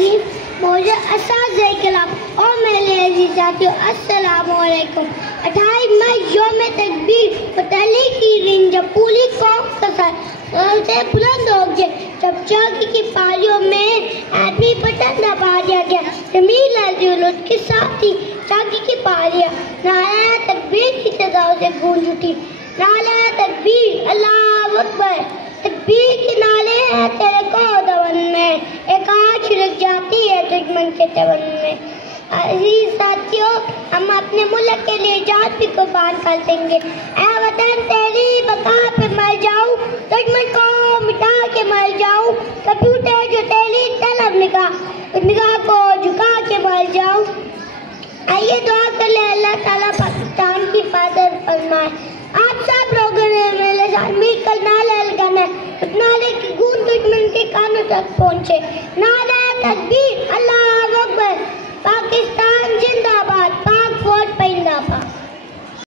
रहीम। मुझे असाज़े किलाम और मेरे अज़ीज़ साथियों अस्सलामु अलैकुम। 28 मई यौम तकबीर व तहलील की रिंग जब पूरी कौम का सर से बुलंद हो गया, जब चाकी की पारियों में आदमी पतंग दबा दिया गया, ज़मीन लर्ज़ उसके साथ ही चाकी की पारियां नारा तकबीर की सदाओं से गूंज उठी। नारा तकबीर, अल्लाहु अकबर, तकबीर के नारे हैं तेरे को दवन में, एक आँख छिड़क जाती है दुश्मन के चवन में। अजीज साथियों, हम अपने मुल्क के लिए जान भी कुर्बान कर देंगे। ऐ वतन तेरी बका पे मर जाऊं, दुश्मन को मिटा के मर जाऊं, कंप्यूटर जो तेरी तलब निगाह को झुका के मर जाऊं। आइए दुआ कर ले अल्लाह ताला पाकिस्तान की हिफाजत फरमाए। आप सब लोगों ने मेरे साथ मिलकर नारा लगाना है, नारे की गूंज दुश्मन के कानों तक पहुंचे। नारा तकबीर, अल्लाह